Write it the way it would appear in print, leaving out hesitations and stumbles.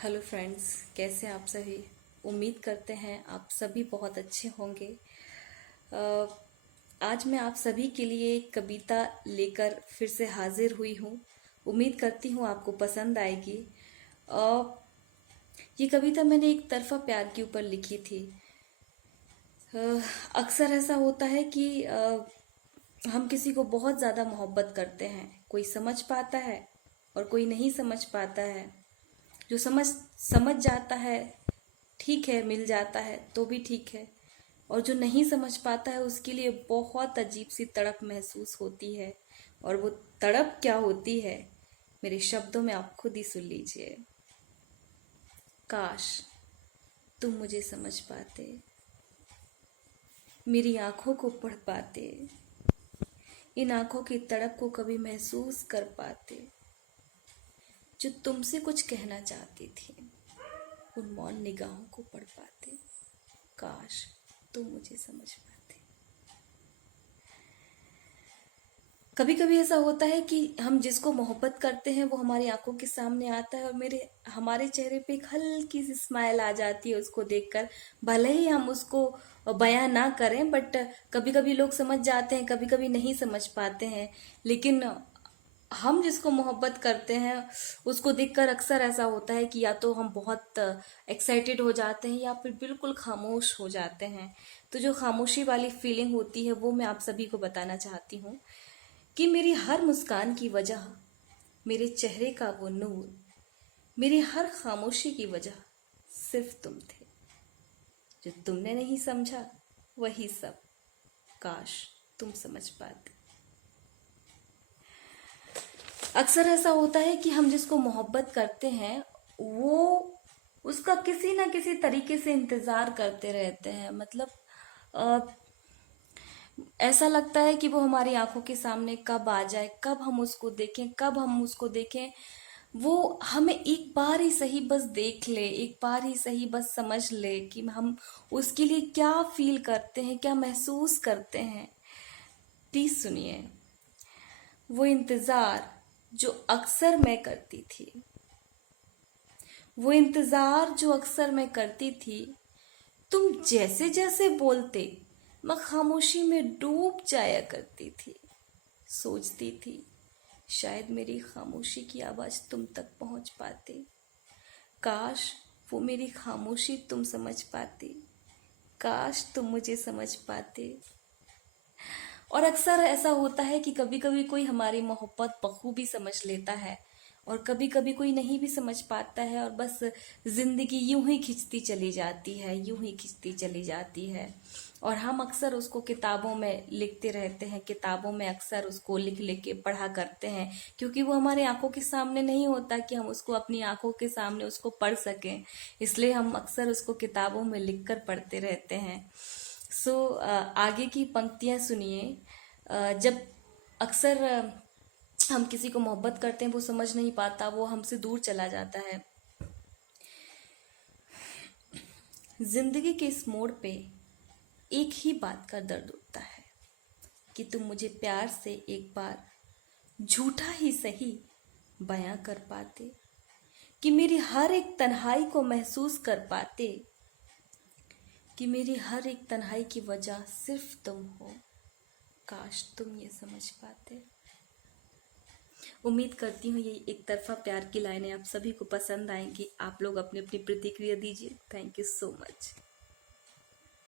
Hello friends, कैसे आप सभी। उम्मीद करते हैं आप सभी बहुत अच्छे होंगे। अ, आज मैं आप सभी के लिए एक कविता लेकर फिर से हाजिर हुई हूँ। उम्मीद करती हूँ आपको पसंद आएगी। अ, ये कविता मैंने एक तरफा प्यार के ऊपर लिखी थी। अ, अक्सर ऐसा होता है कि हम किसी को बहुत ज़्यादा मोहब्बत करते हैं। कोई समझ पाता है और कोई नहीं समझ पाता है। जो समझ समझ जाता है ठीक है, मिल जाता है तो भी ठीक है। और जो नहीं समझ पाता है उसके लिए बहुत अजीब सी तड़प महसूस होती है। और वो तड़प क्या होती है, मेरे शब्दों में आप खुद ही सुन लीजिए। काश तुम मुझे समझ पाते, मेरी आंखों को पढ़ पाते, इन आंखों की तड़प को कभी महसूस कर पाते, जो तुमसे कुछ कहना चाहती थी, उन मौन निगाहों को पढ़ पाते। काश तुम मुझे समझ पाते। कभी कभी ऐसा होता है कि हम जिसको मोहब्बत करते हैं वो हमारी आंखों के सामने आता है और हमारे चेहरे पे एक हल्की सी स्माइल आ जाती है उसको देखकर। भले ही हम उसको बयां ना करें, बट कभी कभी लोग समझ जाते हैं, कभी कभी नहीं समझ पाते हैं। लेकिन हम जिसको मोहब्बत करते हैं उसको देखकर अक्सर ऐसा होता है कि या तो हम बहुत एक्साइटेड हो जाते हैं या फिर बिल्कुल खामोश हो जाते हैं। तो जो खामोशी वाली फीलिंग होती है वो मैं आप सभी को बताना चाहती हूँ कि मेरी हर मुस्कान की वजह, मेरे चेहरे का वो नूर, मेरी हर खामोशी की वजह सिर्फ तुम थे। जो तुमने नहीं समझा वही सब, काश तुम समझ पाते। अक्सर ऐसा होता है कि हम जिसको मोहब्बत करते हैं वो उसका किसी ना किसी तरीके से इंतजार करते रहते हैं। मतलब अ, ऐसा लगता है कि वो हमारी आंखों के सामने कब आ जाए, कब हम उसको देखें, कब हम उसको देखें। वो हमें एक बार ही सही बस देख ले, एक बार ही सही बस समझ ले कि हम उसके लिए क्या फील करते हैं, क्या महसूस करते हैं। प्लीज सुनिए। वो इंतजार जो अक्सर मैं करती थी, वो इंतजार जो अक्सर मैं करती थी, तुम जैसे जैसे बोलते मैं खामोशी में डूब जाया करती थी। सोचती थी शायद मेरी खामोशी की आवाज तुम तक पहुंच पाती। काश वो मेरी खामोशी तुम समझ पाती, काश तुम मुझे समझ पाते। और अक्सर ऐसा होता है कि कभी कभी कोई हमारी मोहब्बत बखूबी समझ लेता है और कभी कभी कोई नहीं भी समझ पाता है और बस जिंदगी यूं ही खिंचती चली जाती है, यूं ही खिंचती चली जाती है। और हम अक्सर उसको किताबों में लिखते रहते हैं, किताबों में अक्सर उसको लिख लिख के पढ़ा करते हैं, क्योंकि वो हमारी आंखों के सामने नहीं होता कि हम उसको अपनी आंखों के सामने उसको पढ़ सकें। इसलिए हम अक्सर उसको किताबों में लिख कर पढ़ते रहते हैं। सो आगे की पंक्तियां सुनिए। जब अक्सर हम किसी को मोहब्बत करते हैं वो समझ नहीं पाता, वो हमसे दूर चला जाता है। जिंदगी के इस मोड़ पे एक ही बात का दर्द उठता है कि तुम मुझे प्यार से एक बार झूठा ही सही बयां कर पाते, कि मेरी हर एक तन्हाई को महसूस कर पाते, कि मेरी हर एक तन्हाई की वजह सिर्फ तुम हो। काश तुम ये समझ पाते। उम्मीद करती हूँ ये एक तरफा प्यार की लाइनें आप सभी को पसंद आएंगी। आप लोग अपनी अपनी प्रतिक्रिया दीजिए। Thank you so much.